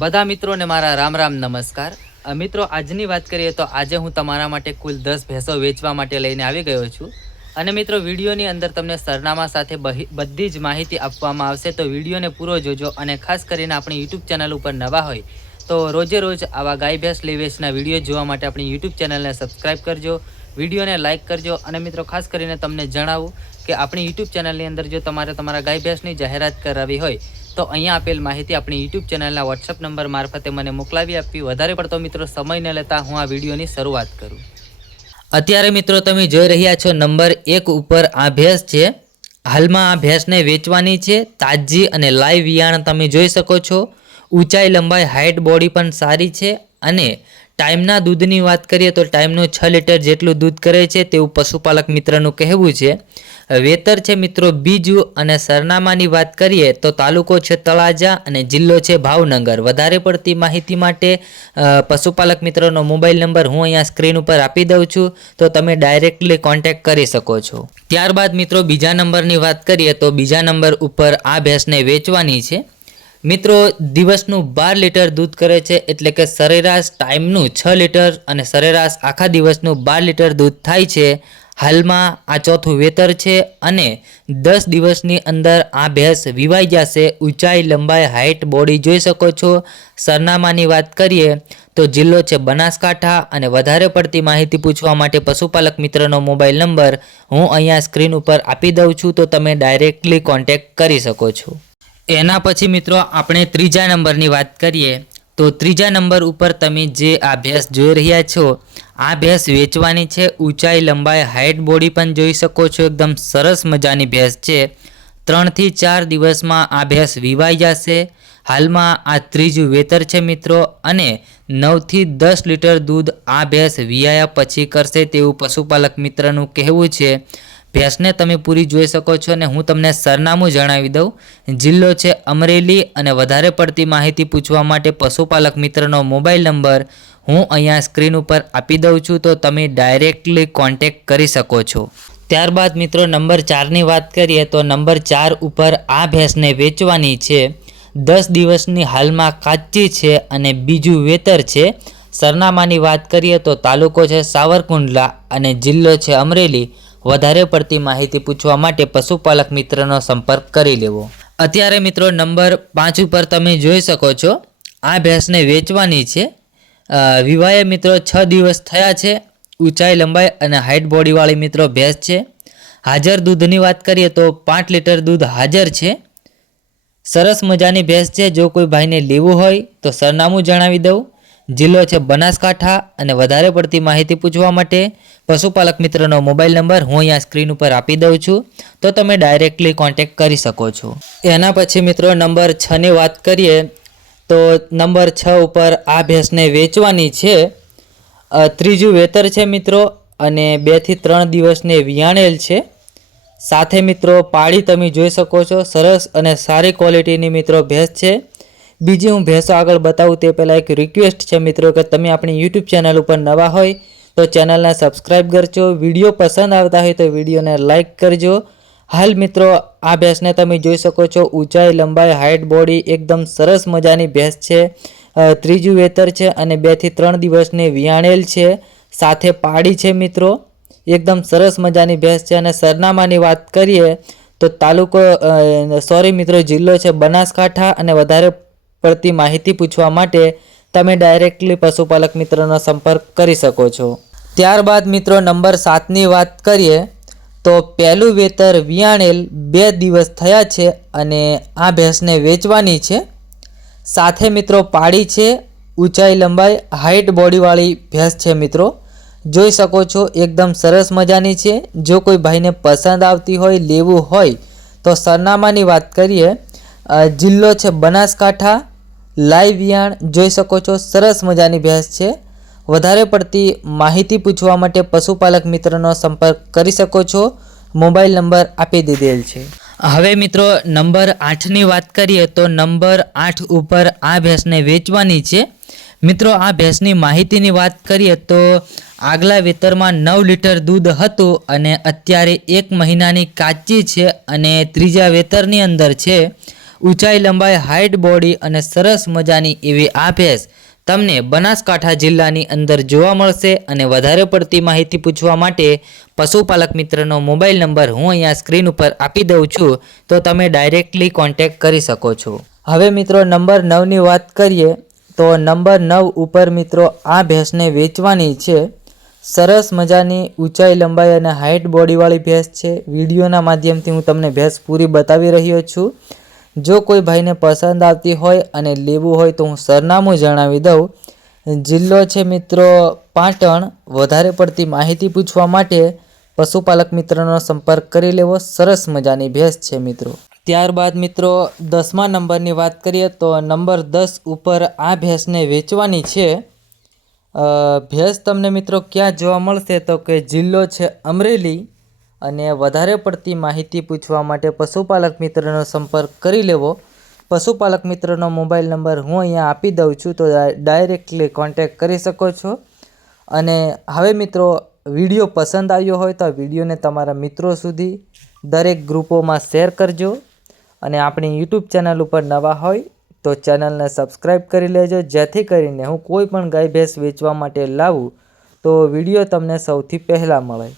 બધા મિત્રોને મારા રામ રામ નમસ્કાર. મિત્રો, આજની વાત કરીએ તો આજે હું તમારા માટે કુલ દસ ભેંસો વેચવા માટે લઈને આવી ગયો છું. અને મિત્રો, વિડીયોની અંદર તમને સરનામા સાથે બધી જ માહિતી આપવામાં આવશે, તો વિડીયોને પૂરો જોજો અને ખાસ કરીને આપણી યુટ્યુબ ચેનલ ઉપર નવા હોય, તો રોજે રોજ આવા ગાય ભેંસ લઈ વીડિયો જોવા માટે આપણી યુટ્યુબ ચેનલને સબસ્ક્રાઇબ કરજો, વિડીયોને લાઇક કરજો અને મિત્રો, ખાસ કરીને તમને જણાવું કે આપણી યુટ્યુબ ચેનલની અંદર જો તમારે તમારા ગાય ભેંસની જાહેરાત કરાવી હોય તો અહીંયા આપેલ માહિતી આપણી યુટ્યુબ ચેનલના વોટ્સઅપ નંબર મારફતે મને મોકલાવી આપવી. વધારે પડતો મિત્રો સમય ન લેતા હું આ વિડીયોની શરૂઆત કરું. અત્યારે મિત્રો તમે જોઈ રહ્યા છો નંબર એક ઉપર આ ભેંસ છે. હાલમાં આ ભેંસને વેચવાની છે. તાજી અને લાઈવ વિયાણ તમે જોઈ શકો છો. ઊંચાઈ, લંબાઈ હાઇટ બોડી પણ સારી છે અને ટાઈમના દૂધની વાત કરીએ તો ટાઈમનું છ લીટર જેટલું દૂધ કરે છે તેવું પશુપાલક મિત્રનું કહેવું છે. વેતર છે મિત્રો બીજું અને સરનામાની વાત કરીએ તો તાલુકો છે તળાજા અને જિલ્લો છે ભાવનગર. વધારે પડતી માહિતી માટે પશુપાલક મિત્રોનો મોબાઈલ નંબર હું અહીંયા સ્ક્રીન ઉપર આપી દઉં છું, તો તમે ડાયરેક્ટલી કોન્ટેક્ટ કરી શકો છો. ત્યારબાદ મિત્રો બીજા નંબરની વાત કરીએ તો બીજા નંબર ઉપર આ ભેંસને વેચવાની છે. મિત્રો, દિવસનું બાર લીટર દૂધ કરે છે એટલે કે સરેરાશ ટાઈમનું છ લીટર અને સરેરાશ આખા દિવસનું બાર લીટર દૂધ થાય છે. હાલમાં આ ચોથું વેતર છે અને દસ દિવસની અંદર આ ભેંસ વિવાઈ જશે. ઊંચાઈ, લંબાઈ હાઇટ બોડી જોઈ શકો છો. સરનામાની વાત કરીએ તો જિલ્લો છે બનાસકાંઠા અને વધારે પડતી માહિતી પૂછવા માટે પશુપાલક મિત્રનો મોબાઈલ નંબર હું અહીંયા સ્ક્રીન ઉપર આપી દઉં છું, તો તમે ડાયરેક્ટલી કોન્ટેક્ટ કરી શકો છો. એના પછી મિત્રો આપણે ત્રીજા નંબરની વાત કરીએ, તો ત્રીજા નંબર ઉપર તમે જે આ ભેંસ જોઈ રહ્યા છો, આ ભેંસ વેચવાની છે, ઊંચાઈ, લંબાઈ હાઇટ બોડી પણ જોઈ શકો છો, એકદમ સરસ મજાની ભેંસ છે. ત્રણથી ચાર દિવસમાં આ ભેંસ વિવાઈ જશે. હાલમાં આ ત્રીજું વેતર છે મિત્રો, અને નવથી દસ લીટર દૂધ આ ભેંસ વિયાયા પછી કરશે તેવું પશુપાલક મિત્રનું કહેવું છે. ભેંસને તમે પૂરી જોઈ શકો છો અને હું તમને સરનામું જણાવી દઉં. જિલ્લો છે અમરેલી અને વધારે પડતી માહિતી પૂછવા માટે પશુપાલક મિત્રનો મોબાઈલ નંબર હું અહીંયા સ્ક્રીન ઉપર આપી દઉં છું, તો તમે ડાયરેક્ટલી કોન્ટેક્ટ કરી શકો છો. ત્યારબાદ મિત્રો નંબર ચારની વાત કરીએ, તો નંબર ચાર ઉપર આ ભેંસને વેચવાની છે. દસ દિવસની હાલમાં કાચી છે અને બીજું વેતર છે. સરનામાની વાત કરીએ, તો તાલુકો છે સાવરકુંડલા અને જિલ્લો છે અમરેલી. વધારે પડતી માહિતી પૂછવા માટે પશુપાલક મિત્રનો સંપર્ક કરી લેવો. અત્યારે મિત્રો નંબર પાંચ ઉપર તમે જોઈ શકો છો, આ ભેંસને વેચવાની છે. વિવાહે મિત્રો છ દિવસ થયા છે, ઊંચાઈ લંબાઈ અને હાઇટ બોડીવાળી મિત્રો ભેંસ છે. હાજર દૂધની વાત કરીએ તો પાંચ લીટર દૂધ હાજર છે. સરસ મજાની ભેંસ છે, જો કોઈ ભાઈને લેવું હોય તો સરનામું જણાવી દઉં. જિલ્લો છે બનાસકાંઠા અને વધારે પડતી માહિતી પૂછવા માટે પશુપાલક મિત્રનો મોબાઈલ નંબર હું અહીંયા સ્ક્રીન ઉપર આપી દઉં છું. તો તમે ડાયરેક્ટલી કોન્ટેક્ટ કરી શકો છો. એના પછી મિત્રો નંબર છની વાત કરીએ, તો નંબર છ ઉપર આ ભેંસને વેચવાની છે. ત્રીજું વેતર છે મિત્રો અને બેથી ત્રણ દિવસને વિયાણેલ છે. સાથે મિત્રો પાળી તમે જોઈ શકો છો, સરસ અને સારી ક્વોલિટીની મિત્રો ભેંસ છે. બીજી હું ભેંસો આગળ બતાવું તે પહેલાં એક રિક્વેસ્ટ છે મિત્રો કે તમે આપણી યુટ્યુબ ચેનલ ઉપર નવા હોય તો ચેનલને સબસ્ક્રાઈબ કરજો વીડિયો પસંદ આવતા હોય તો વિડીયોને લાઇક કરજો. હાલ મિત્રો, આ ભેંસને તમે જોઈ શકો છો, ઊંચાઈ, લંબાઈ હાઇટ બોડી એકદમ સરસ મજાની ભેંસ છે. ત્રીજું વેતર છે અને બેથી ત્રણ દિવસની વિયાણેલ છે. સાથે પાડી છે મિત્રો. એકદમ સરસ મજાની ભેંસ છે અને સરનામાની વાત કરીએ તો તાલુકો સોરી મિત્રો, જિલ્લો છે બનાસકાંઠા અને વધારે પડતી માહિતી પૂછવા માટે તમે ડાયરેક્ટલી પશુપાલક મિત્રનો સંપર્ક કરી શકો છો. ત્યારબાદ મિત્રો નંબર સાતની વાત કરીએ, તો પહેલું વેતર વિયાણેલ બે દિવસ થયા છે અને આ ભેંસને વેચવાની છે. સાથે મિત્રો પાડી છે, ઊંચાઈ લંબાઈ હાઇટ બોડીવાળી ભેંસ છે મિત્રો. જોઈ શકો છો, એકદમ સરસ મજાની છે. જો કોઈ ભાઈને પસંદ આવતી હોય, લેવું હોય, તો સરનામાની વાત કરીએ. જિલ્લો છે બનાસકાંઠા. લાઈવ યાણ જોઈ શકો છો. સરસ મજાની ભેંસ છે. વધારે પડતી માહિતી પૂછવા માટે પશુપાલક મિત્રનો સંપર્ક કરી શકો છો. મોબાઈલ નંબર આપી દીધેલ છે. હવે મિત્રો, નંબર આઠની વાત કરીએ તો નંબર આઠ ઉપર આ ભેંસને વેચવાની છે. મિત્રો, આ ભેંસની માહિતીની વાત કરીએ તો આગલા વેતરમાં નવ લીટર દૂધ હતું અને અત્યારે એક મહિનાની કાચી છે અને ત્રીજા વેતરની અંદર છે. ઊંચાઈ લંબાઈ હાઇટ બોડી અને સરસ મજાની એવી આ ભેંસ તમને બનાસકાંઠા જિલ્લાની અંદર જોવા મળશે અને વધારે પડતી માહિતી પૂછવા માટે પશુપાલક મિત્રનો મોબાઈલ નંબર હું અહીંયા સ્ક્રીન ઉપર આપી દઉં છું, તો તમે ડાયરેક્ટલી કોન્ટેક્ટ કરી શકો છો. હવે મિત્રો નંબર નવની વાત કરીએ, તો નંબર નવ ઉપર મિત્રો આ ભેંસને વેચવાની છે. સરસ મજાની ઊંચાઈ, લંબાઈ અને હાઇટ બોડીવાળી ભેંસ છે. વિડીયોના માધ્યમથી હું તમને ભેંસ પૂરી બતાવી રહ્યો છું. જો કોઈ ભાઈને પસંદ આવતી હોય અને લેવું હોય તો હું સરનામું જણાવી દઉં. જિલ્લો છે મિત્રો પાટણ. વધારે પડતી માહિતી પૂછવા માટે પશુપાલક મિત્રનો સંપર્ક કરી લેવો. સરસ મજાની ભેંસ છે મિત્રો. ત્યારબાદ મિત્રો દસમા નંબરની વાત કરીએ તો નંબર દસ ઉપર આ ભેંસને વેચવાની છે. ભેંસ તમને મિત્રો ક્યાં જોવા મળશે તો કે જિલ્લો છે અમરેલી. અને વધારે પડતી માહિતી પૂછવા માટે પશુપાલક મિત્રનો સંપર્ક કરી લેવો. પશુપાલક મિત્રનો મોબાઈલ નંબર હું અહીંયા આપી દઉં છું, તો ડાયરેક્ટલી કોન્ટેક કરી શકો છો. અને હવે મિત્રો, વીડિયો પસંદ આવ્યો હોય તો વિડીયોને તમારા મિત્રો સુધી દરેક ગ્રુપોમાં શેર કરજો. અને આપણી યુટ્યુબ ચેનલ ઉપર નવા હોય તો ચેનલને સબસ્ક્રાઈબ કરી લેજો, જેથી કરીને હું કોઈ પણ ગાય ભેંસ વેચવા માટે લાવું, તો વીડિયો તમને સૌથી પહેલાં મળે.